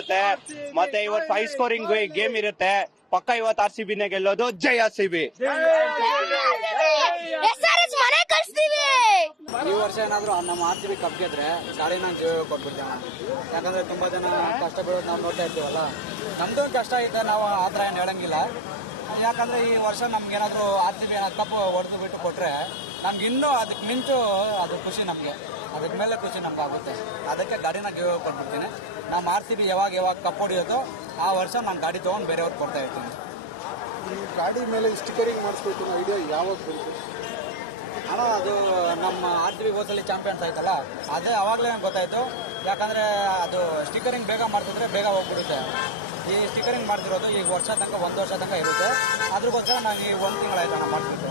ಅನ್ಸುತ್ತೆ. ಮತ್ತೆ ಇವತ್ತು 5 ಸ್ಕೋರಿಂಗ್ ಗೇಮ್ ಇರುತ್ತೆ. ಪಕ್ಕ ಇವತ್ತು RCB ನೇ ಗೆಲ್ಲೋದು. ಜೈ RCB. ಈ ವರ್ಷ ಏನಾದ್ರು ನಮ್ಮ RCB ಕಪ್ ಗೆದ್ರೆ ಗಾಡಿನ ಜೀವ ಕೊಟ್ಬಿಡ್ತೇವೆ. ಯಾಕಂದ್ರೆ ತುಂಬಾ ಜನ ಕಷ್ಟ ಬೀಳೋದು ನಾವು ನೋಡ್ತಾ ಇರ್ತೀವಲ್ಲ. ನಮ್ದು ಕಷ್ಟ ಐತೆ, ನಾವು ಆ ಥರ ಏನು ಹೇಳಂಗಿಲ್ಲ. ಯಾಕಂದ್ರೆ ಈ ವರ್ಷ ನಮ್ಗೆ ಏನಾದ್ರು RCB ಕಪ್ ಹೊಡೆದು ಬಿಟ್ಟು ಕೊಟ್ರೆ ನಮ್ಗೆ ಇನ್ನೂ ಅದಕ್ಕೆ ಮಿಂಚು ಅದು ಖುಷಿ ನಮಗೆ, ಅದಕ್ಕೆ ಮೇಲೆ ಖುಷಿ ನಮ್ಗೆ ಆಗುತ್ತೆ. ಅದಕ್ಕೆ ಗಾಡಿನ ಗಿವ್ ಕೊಟ್ಬಿಡ್ತೀನಿ. ನಮ್ಮ RCB ಯಾವಾಗ ಕಪ್ ಹೊಡಿಯೋದು ಆ ವರ್ಷ ನಾನು ಗಾಡಿ ತೊಗೊಂಡು ಬೇರೆಯವ್ರಿಗೆ ಕೊಡ್ತಾ ಇರ್ತೀನಿ. ಈ ಗಾಡಿ ಮೇಲೆ ಸ್ಟಿಕರಿಂಗ್ ಮಾಡಿಸ್ಬೇಕು ಅನ್ನೋ ಐಡಿಯಾ ಯಾವಾಗ ಬಂತು ಅಣ್ಣ? ಅದು ನಮ್ಮ RCB ಹೋಸಲ್ಲಿ ಚಾಂಪಿಯನ್ಸ್ ಆಯ್ತಲ್ಲ, ಅದೇ ಅವಾಗಲೇ ನಂಗೆ ಗೊತ್ತಾಯಿತು. ಯಾಕಂದರೆ ಅದು ಸ್ಟಿಕರಿಂಗ್ ಬೇಗ ಮಾಡ್ತಿದ್ರೆ ಬೇಗ ಹೋಗ್ಬಿಡುತ್ತೆ. ಈ ಸ್ಟಿಕರಿಂಗ್ ಮಾಡ್ತಿರೋದು ಈಗ ವರ್ಷ ತನಕ 1 ವರ್ಷ ತನಕ ಇರುತ್ತೆ. ಅದ್ರಗೋಸ್ಕರ ನಾವು ಈ 1 ತಿಂಗಳಾಯ್ತು ಅಣ್ಣ ಮಾಡ್ತಿದ್ದು.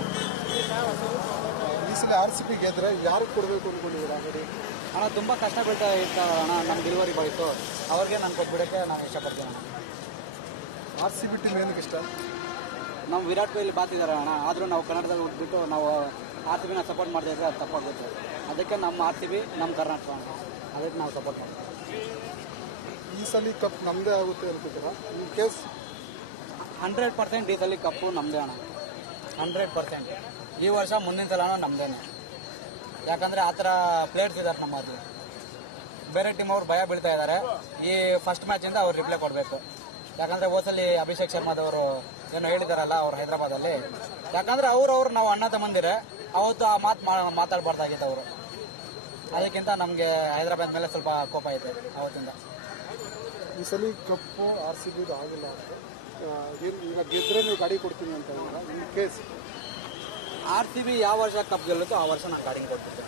ಈ ಸಲ RCB ಗೆದ್ರೆ ಯಾರು ಕೊಡಬೇಕು ಅಂದ್ಕೊಂಡಿದ್ದೀರಾ ಗಾಡಿ? ಅಣ್ಣ ತುಂಬ ಕಷ್ಟ ಬೀಳ್ತಾ ಇರ್ತಾವೆ ಅಣ್ಣ ನಮ್ಮ ಡೆಲಿವರಿ ಬಾಯ್ಸು, ಅವ್ರಿಗೆ ನಾನು ಕೊಟ್ಬಿಡೋಕ್ಕೆ ನಾನು ಇಷ್ಟಪಡ್ತೀನಿ ಅಣ್ಣ. RCB ಟೀಮ್ ಏನಕ್ಕೆ ಇಷ್ಟ? ನಮ್ಮ ವಿರಾಟ್ ಕೊಹ್ಲಿ ಬಾತಿದ್ದಾರೆ ಅಣ್ಣ, ಆದರೂ ನಾವು ಕನ್ನಡದಲ್ಲಿ ಹುಟ್ಬಿಟ್ಟು ನಾವು RCBನ ಸಪೋರ್ಟ್ ಮಾಡ್ತಾ ಇದ್ರೆ ಅದು ತಪ್ಪಾಗುತ್ತೆ. ಅದಕ್ಕೆ ನಮ್ಮ RCB ನಮ್ಮ ಕರ್ನಾಟಕ ಅಣ್ಣ, ಅದಕ್ಕೆ ನಾವು ಸಪೋರ್ಟ್ ಮಾಡ್ತೀವಿ. ಈ ಸಲ ಕಪ್ ನಮ್ಮದೇ ಆಗುತ್ತೆ ಅಂತಿದ್ದೀರಾ? ಇನ್ ಕೇಸ್ 100% ಈ ಸಲ ಕಪ್ಪು ನಮ್ಮದೇ ಅಣ್ಣ, 100%. ಈ ವರ್ಷ ಮುಂದಿನ ಸಲನೂ ನಮ್ಮದೇನೆ. ಯಾಕಂದರೆ ಆ ಥರ ಪ್ಲೇಯರ್ಸ್ ಇದ್ದಾರೆ ನಮ್ಮಲ್ಲಿ. ಬೇರೆ ಟೀಮ್ ಅವ್ರು ಭಯ ಬೀಳ್ತಾ ಇದ್ದಾರೆ. ಈ ಫಸ್ಟ್ ಮ್ಯಾಚಿಂದ ಅವ್ರು ರಿಪ್ಲೈ ಕೊಡಬೇಕು. ಯಾಕಂದರೆ ಹೋಸಲಿ ಅಭಿಷೇಕ್ ಶರ್ಮಾದವರು ಏನೋ ಹೇಳಿದಾರಲ್ಲ ಅವ್ರು ಹೈದರಾಬಾದಲ್ಲಿ. ಯಾಕಂದರೆ ಅವರು ನಾವು ಅಣ್ಣ ತಮ್ಮಂದಿರೆ, ಅವತ್ತು ಆ ಮಾತಾಡಬಾರ್ದಾಗಿತ್ತು ಅವರು. ಅದಕ್ಕಿಂತ ನಮಗೆ ಹೈದರಾಬಾದ್ ಮೇಲೆ ಸ್ವಲ್ಪ ಕೋಪ ಐತೆ ಅವತ್ತಿಂದ. ಈ ಸಲ ಕಪ್ಪು RCB ಆಗಿಲ್ಲ ಅಂತ ಈಗ ಗೆದ್ರೆ ನೀವು ಗಾಡಿ ಕೊಡ್ತೀನಿ ಅಂತ ಹೇಳಿದ್ರೆ, ಇನ್ ಕೇಸ್ RCB ಯಾವ ವರ್ಷ ಕಪ್ ಗೆಲ್ಲುತ್ತೋ ಆ ವರ್ಷ ನಾನು ಗಾಡಿ ಕೊಡ್ತಿದ್ದೆ.